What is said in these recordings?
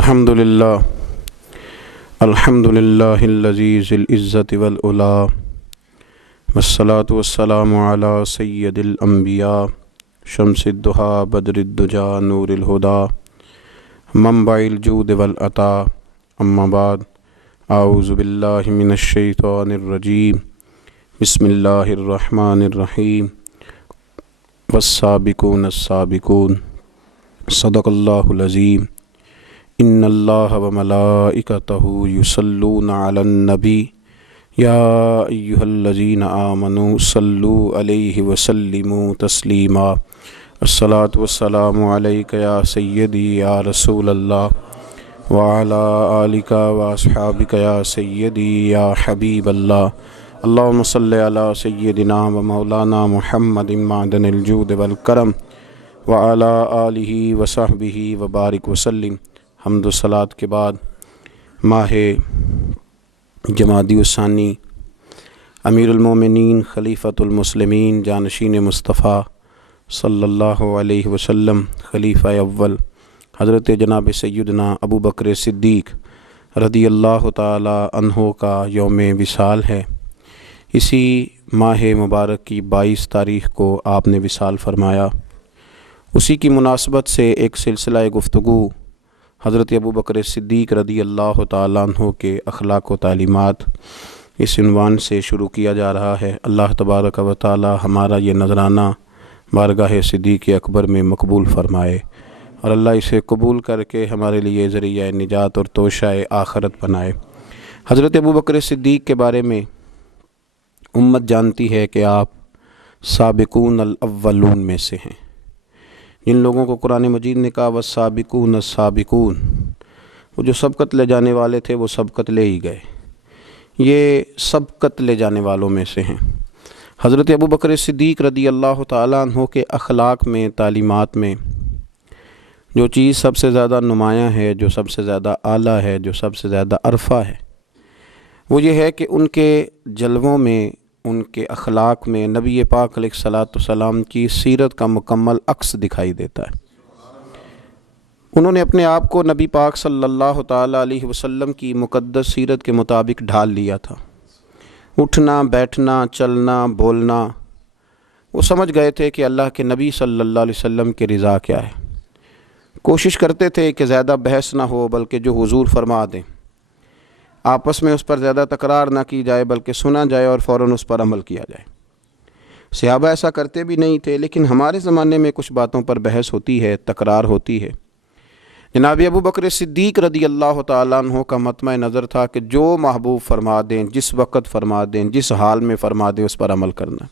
الحمدللہ الحمدللہ الذی ذی العزت والعلا والصلاة والسلام علی سید الانبیاء شمس الضحیٰ بدر الدجا نور الہدی منبع الجود والعطا اما بعد اعوذ باللہ من الشیطان الرجیم بسم اللہ الرحمن الرحیم والسابقون السابقون صدق اللہ العظیم ان اللہ وملائکتہ یصلون علی النبی یا ایہا الذین آمنوا صلوا علیہ وسلموا تسلیما الصلاۃ والسلام علیک یا سیدی یا رسول اللہ وعلی آلک واصحابک یا سیدی یا حبیب اللہ اللہم صلی علی سیدنا و مولانا محمد معدن الجود والکرم وعلی آلہ وصحبہ وبارک وسلم۔ حمد و صلات کے بعد ماہ جمادی الثانی امیر المومنین خلیفۃ المسلمین جانشین مصطفیٰ صلی اللہ علیہ وسلم خلیفہ اول حضرت جناب سیدنا ابو بکر صدیق رضی اللہ تعالی عنہ کا یوم وصال ہے۔ اسی ماہ مبارک کی 22 تاریخ کو آپ نے وصال فرمایا۔ اسی کی مناسبت سے ایک سلسلہ گفتگو حضرت ابو بکر صدیق رضی اللہ تعالیٰ عنہ کے اخلاق و تعلیمات اس عنوان سے شروع کیا جا رہا ہے۔ اللہ تبارک و تعالی ہمارا یہ نذرانہ بارگاہ صدیق اکبر میں مقبول فرمائے اور اللہ اسے قبول کر کے ہمارے لیے ذریعہ نجات اور توشہ آخرت بنائے۔ حضرت ابو بکر صدیق کے بارے میں امت جانتی ہے کہ آپ سابقون الاولون میں سے ہیں۔ جن لوگوں کو قرآن مجید نے کہا والسابقون السابقون، وہ جو سبقت لے جانے والے تھے وہ سبقت لے ہی گئے، یہ سبقت لے جانے والوں میں سے ہیں۔ حضرت ابو بکر صدیق رضی اللہ تعالیٰ عنہ کے اخلاق میں، تعلیمات میں جو چیز سب سے زیادہ نمایاں ہے، جو سب سے زیادہ اعلیٰ ہے، جو سب سے زیادہ عرفہ ہے، وہ یہ ہے کہ ان کے جلووں میں، ان کے اخلاق میں نبی پاک علیہ الصلاۃ والسلام کی سیرت کا مکمل عکس دکھائی دیتا ہے۔ انہوں نے اپنے آپ کو نبی پاک صلی اللہ تعالیٰ علیہ وسلم کی مقدس سیرت کے مطابق ڈھال لیا تھا۔ اٹھنا، بیٹھنا، چلنا، بولنا، وہ سمجھ گئے تھے کہ اللہ کے نبی صلی اللہ علیہ وسلم کی رضا کیا ہے۔ کوشش کرتے تھے کہ زیادہ بحث نہ ہو بلکہ جو حضور فرما دیں، آپس میں اس پر زیادہ تکرار نہ کی جائے بلکہ سنا جائے اور فوراً اس پر عمل کیا جائے۔ صحابہ ایسا کرتے بھی نہیں تھے، لیکن ہمارے زمانے میں کچھ باتوں پر بحث ہوتی ہے، تکرار ہوتی ہے۔ جناب ابو بکر صدیق رضی اللہ تعالیٰ عنہ کا مطمع نظر تھا کہ جو محبوب فرما دیں، جس وقت فرما دیں، جس حال میں فرما دیں، اس پر عمل کرنا۔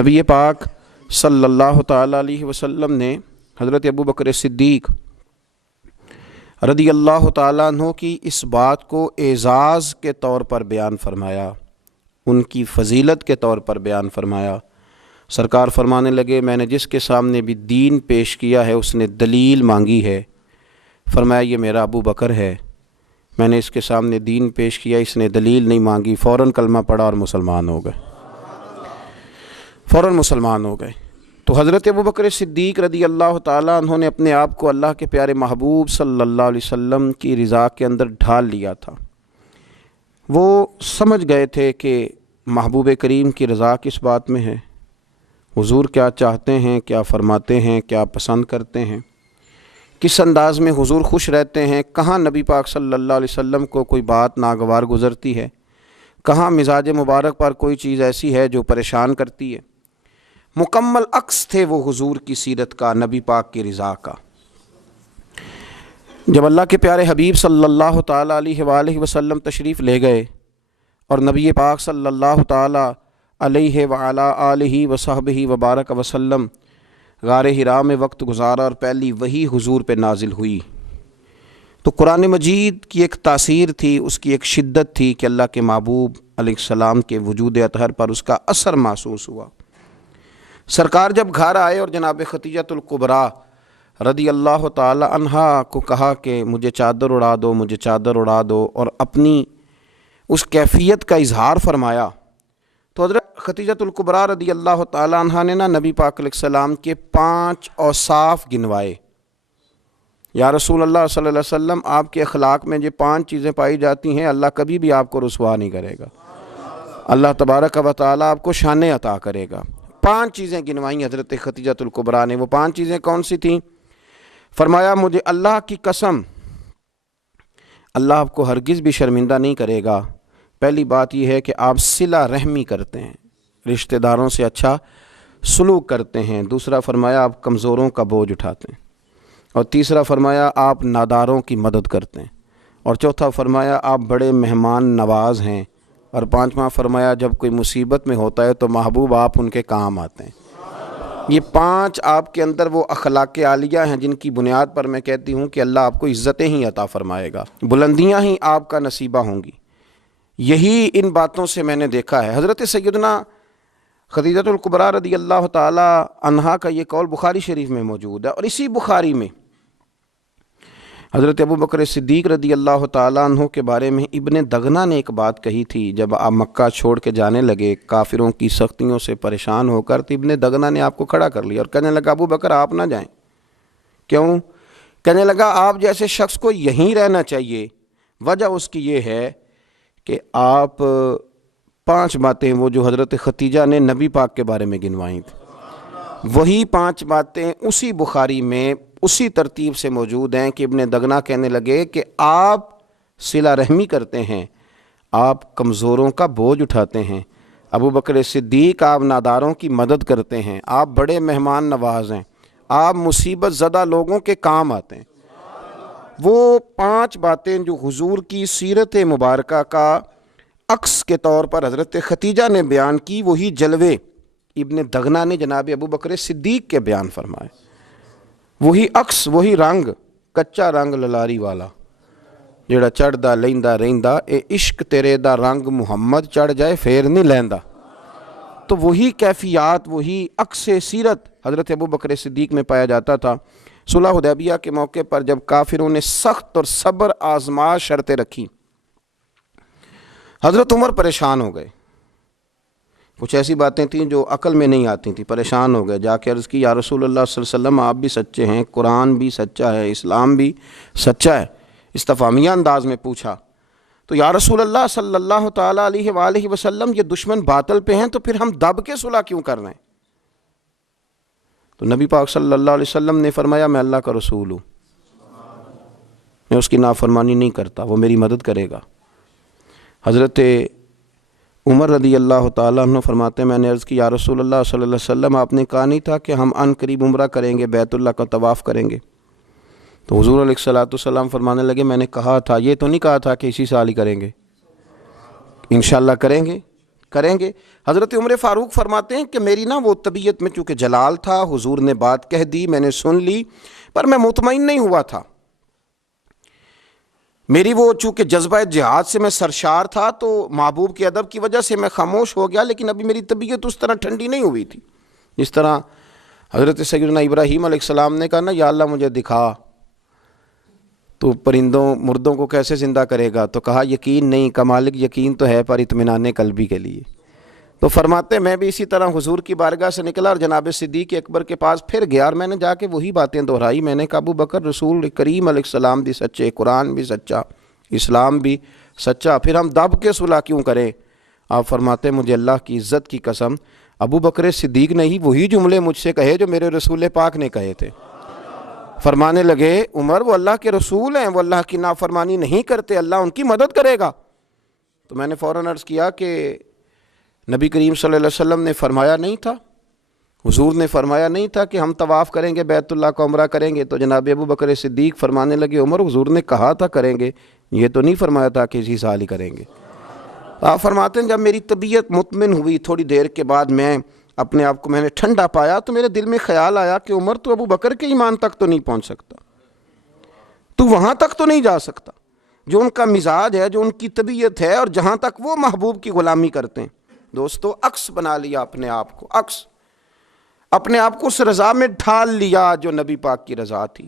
نبی پاک صلی اللہ تعالیٰ علیہ وسلم نے حضرت ابو بکر صدیق رضی اللہ تعالیٰ عنہ کی اس بات کو اعزاز کے طور پر بیان فرمایا، ان کی فضیلت کے طور پر بیان فرمایا۔ سرکار فرمانے لگے، میں نے جس کے سامنے بھی دین پیش کیا ہے اس نے دلیل مانگی ہے، فرمایا یہ میرا ابو بکر ہے۔ میں نے اس کے سامنے دین پیش کیا، اس نے دلیل نہیں مانگی، فوراً کلمہ پڑھا اور مسلمان ہو گئے، فوراً مسلمان ہو گئے۔ تو حضرت ابو بکر صدیق رضی اللہ تعالیٰ عنہ نے اپنے آپ کو اللہ کے پیارے محبوب صلی اللہ علیہ وسلم کی رضا کے اندر ڈھال لیا تھا۔ وہ سمجھ گئے تھے کہ محبوب کریم کی رضا کس بات میں ہے، حضور کیا چاہتے ہیں، کیا فرماتے ہیں، کیا پسند کرتے ہیں، کس انداز میں حضور خوش رہتے ہیں، کہاں نبی پاک صلی اللہ علیہ وسلم کو کوئی بات ناگوار گزرتی ہے، کہاں مزاج مبارک پر کوئی چیز ایسی ہے جو پریشان کرتی ہے۔ مکمل عکس تھے وہ حضور کی سیرت کا، نبی پاک کی رضا کا۔ جب اللہ کے پیارے حبیب صلی اللہ تعالیٰ علیہ وآلہ وسلم تشریف لے گئے اور نبی پاک صلی اللہ تعالیٰ علیہ وعلی آلہ وصحبہ وبارک وسلم غار حرا میں وقت گزارا اور پہلی وحی حضور پہ نازل ہوئی، تو قرآن مجید کی ایک تاثیر تھی، اس کی ایک شدت تھی کہ اللہ کے محبوب علیہ السلام کے وجود اطہر پر اس کا اثر محسوس ہوا۔ سرکار جب گھر آئے اور جناب خدیجۃ الکبریٰ رضی اللہ تعالی عنہا کو کہا کہ مجھے چادر اڑا دو، مجھے چادر اڑا دو، اور اپنی اس کیفیت کا اظہار فرمایا، تو حضرت خدیجۃ الکبریٰ رضی اللہ تعالی عنہا نے نبی پاک علیہ السلام کے 5 اوصاف گنوائے یا رسول اللہ صلی اللہ علیہ وسلم آپ کے اخلاق میں یہ 5 چیزیں پائی جاتی ہیں، اللہ کبھی بھی آپ کو رسوا نہیں کرے گا، اللہ تبارک و تعالیٰ آپ کو شانیں عطا کرے گا۔ 5 چیزیں گنوائیں حضرت خدیجۃ الکبریٰ نے۔ وہ 5 چیزیں کون سی تھیں؟ فرمایا مجھے اللہ کی قسم اللہ آپ کو ہرگز بھی شرمندہ نہیں کرے گا۔ پہلی بات یہ ہے کہ آپ صلہ رحمی کرتے ہیں، رشتہ داروں سے اچھا سلوک کرتے ہیں۔ دوسرا فرمایا آپ کمزوروں کا بوجھ اٹھاتے ہیں، اور تیسرا فرمایا آپ ناداروں کی مدد کرتے ہیں، اور چوتھا فرمایا آپ بڑے مہمان نواز ہیں، اور 5واں فرمایا جب کوئی مصیبت میں ہوتا ہے تو محبوب آپ ان کے کام آتے ہیں۔ یہ 5 آپ کے اندر وہ اخلاق عالیہ ہیں جن کی بنیاد پر میں کہتی ہوں کہ اللہ آپ کو عزتیں ہی عطا فرمائے گا، بلندیاں ہی آپ کا نصیبہ ہوں گی۔ یہی ان باتوں سے میں نے دیکھا ہے۔ حضرت سیدنا خدیجۃ الکبریٰ رضی اللہ تعالی عنہا کا یہ قول بخاری شریف میں موجود ہے، اور اسی بخاری میں حضرت ابو بکر صدیق رضی اللہ تعالیٰ عنہ کے بارے میں ابن دغنہ نے ایک بات کہی تھی۔ جب آپ مکہ چھوڑ کے جانے لگے کافروں کی سختیوں سے پریشان ہو کر، تو ابن دغنہ نے آپ کو کھڑا کر لیا اور کہنے لگا ابو بکر آپ نہ جائیں۔ کیوں؟ کہنے لگا آپ جیسے شخص کو یہیں رہنا چاہیے۔ وجہ اس کی یہ ہے کہ آپ 5 باتیں وہ جو حضرت خدیجہ نے نبی پاک کے بارے میں گنوائیں تھیں، وہی 5 باتیں اسی بخاری میں اسی ترتیب سے موجود ہیں کہ ابن دغنہ کہنے لگے کہ آپ صلہ رحمی کرتے ہیں، آپ کمزوروں کا بوجھ اٹھاتے ہیں، ابو بکر صدیق آپ ناداروں کی مدد کرتے ہیں، آپ بڑے مہمان نواز ہیں، آپ مصیبت زدہ لوگوں کے کام آتے ہیں۔ وہ 5 باتیں جو حضور کی سیرت مبارکہ کا عکس کے طور پر حضرت خدیجہ نے بیان کی، وہی جلوے ابن دغنہ نے جناب ابو بکر صدیق کے بیان فرمائے۔ وہی عکس، وہی رنگ، کچا رنگ للاری والا جڑا چڑھدا لیندا رہندا، اے عشق تیرے دا رنگ محمد چڑھ جائے پھر نہیں لیندا۔ تو وہی کیفیات، وہی عکس سیرت حضرت ابو بکر صدیق میں پایا جاتا تھا۔ صلح حدیبیہ کے موقع پر جب کافروں نے سخت اور صبر آزما شرطیں رکھی، حضرت عمر پریشان ہو گئے۔ کچھ ایسی باتیں تھیں جو عقل میں نہیں آتی تھیں، پریشان ہو گئے۔ جا کے عرض کی یا رسول اللہ صلی اللہ علیہ وسلم آپ بھی سچے ہیں، قرآن بھی سچا ہے، اسلام بھی سچا ہے۔ استفہامیہ انداز میں پوچھا تو یا رسول اللہ صلی اللہ تعالیٰ علیہ وآلہ وسلم یہ دشمن باطل پہ ہیں تو پھر ہم دب کے صلح کیوں کر رہے ہیں؟ تو نبی پاک صلی اللہ علیہ وسلم نے فرمایا میں اللہ کا رسول ہوں، میں اس کی نافرمانی نہیں کرتا، وہ میری مدد کرے گا۔ حضرت عمر رضی اللہ تعالیٰ عنہ فرماتے ہیں میں نے عرض کی یا رسول اللہ صلی اللہ علیہ وسلم آپ نے کہا نہیں تھا کہ ہم ان قریب عمرہ کریں گے، بیت اللہ کا طواف کریں گے؟ تو حضور علیہ الصلوۃ والسلام فرمانے لگے میں نے کہا تھا، یہ تو نہیں کہا تھا کہ اسی سال ہی کریں گے، انشاءاللہ کریں گے۔ حضرت عمر فاروق فرماتے ہیں کہ میری نا وہ طبیعت میں چونکہ جلال تھا، حضور نے بات کہہ دی، میں نے سن لی، پر میں مطمئن نہیں ہوا تھا۔ میری وہ چونکہ جذبہ جہاد سے میں سرشار تھا تو محبوب کے ادب کی وجہ سے میں خاموش ہو گیا، لیکن ابھی میری طبیعت اس طرح ٹھنڈی نہیں ہوئی تھی۔ جس طرح حضرت سیدنا ابراہیم علیہ السلام نے کہا نا یا اللہ مجھے دکھا تو پرندوں مردوں کو کیسے زندہ کرے گا، تو کہا یقین نہیں کا مالک، یقین تو ہے پر اطمینان قلبی کے لیے۔ تو فرماتے میں بھی اسی طرح حضور کی بارگاہ سے نکلا اور جناب صدیق اکبر کے پاس پھر گیا، اور میں نے جا کے وہی باتیں دہرائی۔ میں نے کہا ابو بکر رسول کریم علیہ السلام بھی سچے، قرآن بھی سچا، اسلام بھی سچا، پھر ہم دب کے صلح کیوں کریں؟ آپ فرماتے مجھے اللہ کی عزت کی قسم ابو بکر صدیق نے ہی وہی جملے مجھ سے کہے جو میرے رسول پاک نے کہے تھے۔ فرمانے لگے عمر وہ اللہ کے رسول ہیں، وہ اللہ کی نافرمانی نہیں کرتے، اللہ ان کی مدد کرے گا۔ تو میں نے فوراً عرض کیا کہ نبی کریم صلی اللہ علیہ وسلم نے فرمایا نہیں تھا، حضور نے فرمایا نہیں تھا کہ ہم طواف کریں گے، بیت اللہ کا عمرہ کریں گے؟ تو جناب ابو بکر صدیق فرمانے لگے عمر حضور نے کہا تھا کریں گے، یہ تو نہیں فرمایا تھا کہ اسی سال ہی کریں گے۔ آپ فرماتے ہیں جب میری طبیعت مطمئن ہوئی، تھوڑی دیر کے بعد میں اپنے آپ کو میں نے ٹھنڈا پایا، تو میرے دل میں خیال آیا کہ عمر تو ابو بکر کے ایمان تک تو نہیں پہنچ سکتا، تو وہاں تک تو نہیں جا سکتا جو ان کا مزاج ہے، جو ان کی طبیعت ہے، اور جہاں تک وہ محبوب کی غلامی کرتے ہیں۔ دوستو عکس بنا لیا اپنے آپ کو، عکس اپنے آپ کو اس رضا میں ڈھال لیا جو نبی پاک کی رضا تھی،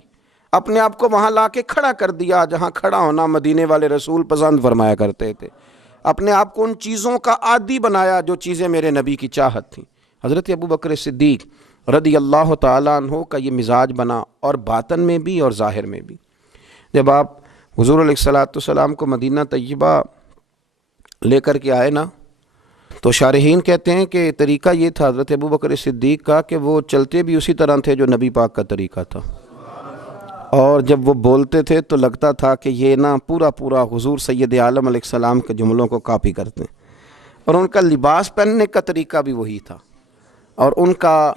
اپنے آپ کو وہاں لا کے کھڑا کر دیا جہاں کھڑا ہونا مدینے والے رسول پسند فرمایا کرتے تھے، اپنے آپ کو ان چیزوں کا عادی بنایا جو چیزیں میرے نبی کی چاہت تھیں۔ حضرت ابو بکر صدیق رضی اللہ تعالیٰ عنہ کا یہ مزاج بنا، اور باطن میں بھی اور ظاہر میں بھی۔ جب آپ حضور علیہ الصلاۃ والسلام کو مدینہ طیبہ لے کر کے آئے نا، تو شارحین کہتے ہیں کہ طریقہ یہ تھا حضرت ابوبکر صدیق کا کہ وہ چلتے بھی اسی طرح تھے جو نبی پاک کا طریقہ تھا، اور جب وہ بولتے تھے تو لگتا تھا کہ یہ نا پورا حضور سید عالم علیہ السلام کے جملوں کو کاپی کرتے ہیں، اور ان کا لباس پہننے کا طریقہ بھی وہی تھا، اور ان کا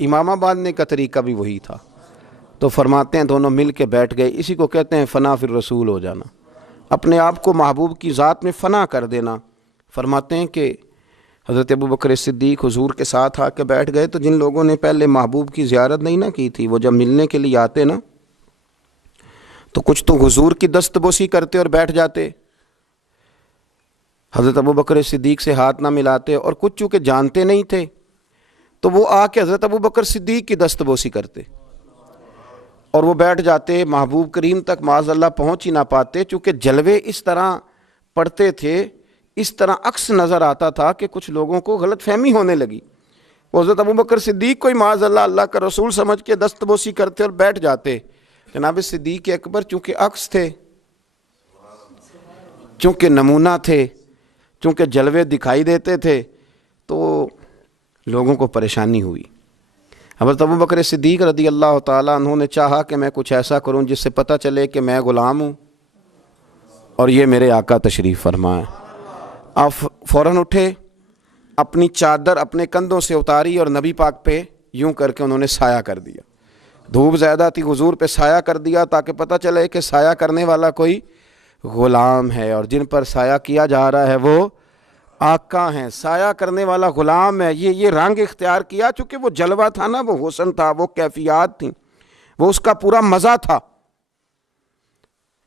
امامہ باندھنے کا طریقہ بھی وہی تھا۔ تو فرماتے ہیں دونوں مل کے بیٹھ گئے، اسی کو کہتے ہیں فنا فی الرسول ہو جانا، اپنے آپ کو محبوب کی ذات میں فنا کر دینا۔ فرماتے ہیں کہ حضرت ابوبکر صدیق حضور کے ساتھ آ کے بیٹھ گئے، تو جن لوگوں نے پہلے محبوب کی زیارت نہیں نہ کی تھی، وہ جب ملنے کے لیے آتے نا تو کچھ تو حضور کی دست بوسی کرتے اور بیٹھ جاتے، حضرت ابوبکر صدیق سے ہاتھ نہ ملاتے، اور کچھ چونکہ جانتے نہیں تھے تو وہ آ کے حضرت ابوبکر صدیق کی دست بوسی کرتے اور وہ بیٹھ جاتے، محبوب کریم تک معاذ اللہ پہنچ ہی نہ پاتے، چونکہ جلوے اس طرح پڑتے تھے، اس طرح عکس نظر آتا تھا کہ کچھ لوگوں کو غلط فہمی ہونے لگی۔ وہ حضرت ابوبکر صدیق کو ہی معاذ اللہ اللہ کا رسول سمجھ کے دست بوسی کرتے اور بیٹھ جاتے۔ جناب صدیق اکبر چونکہ عکس تھے، چونکہ نمونہ تھے، چونکہ جلوے دکھائی دیتے تھے، تو لوگوں کو پریشانی ہوئی۔ حضرت ابوبکر صدیق رضی اللہ تعالیٰ عنہ نے چاہا کہ میں کچھ ایسا کروں جس سے پتہ چلے کہ میں غلام ہوں اور یہ میرے آقا تشریف فرما ہے۔ آپ فوراً اٹھے، اپنی چادر اپنے کندھوں سے اتاری اور نبی پاک پہ یوں کر کے انہوں نے سایہ کر دیا۔ دھوپ زیادہ تھی، حضور پہ سایہ کر دیا تاکہ پتہ چلے کہ سایہ کرنے والا کوئی غلام ہے، اور جن پر سایہ کیا جا رہا ہے وہ آقا ہیں، سایہ کرنے والا غلام ہے۔ یہ رنگ اختیار کیا چونکہ وہ جلوہ تھا نا، وہ حسن تھا، وہ کیفیات تھیں، وہ اس کا پورا مزہ تھا۔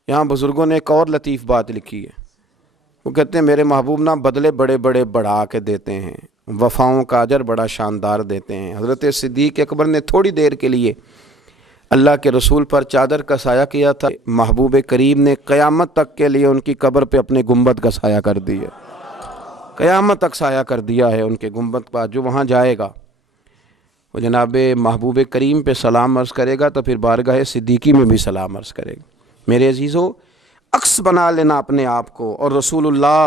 یہاں بزرگوں نے ایک اور لطیف بات لکھی ہے، وہ کہتے ہیں میرے محبوب نا بدلے بڑے بڑے بڑھا کے دیتے ہیں، وفاؤں کا اجر بڑا شاندار دیتے ہیں۔ حضرت صدیق اکبر نے تھوڑی دیر کے لیے اللہ کے رسول پر چادر کا سایہ کیا تھا، محبوب کریم نے قیامت تک کے لیے ان کی قبر پہ اپنے گنبد کا سایہ کر دیا، قیامت تک سایہ کر دیا ہے ان کے گنبد پر۔ جو وہاں جائے گا وہ جناب محبوب کریم پہ سلام عرض کرے گا تو پھر بارگاہ صدیقی میں بھی سلام عرض کرے گا۔ میرے عزیزو، عکس بنا لینا اپنے آپ کو، اور رسول اللہ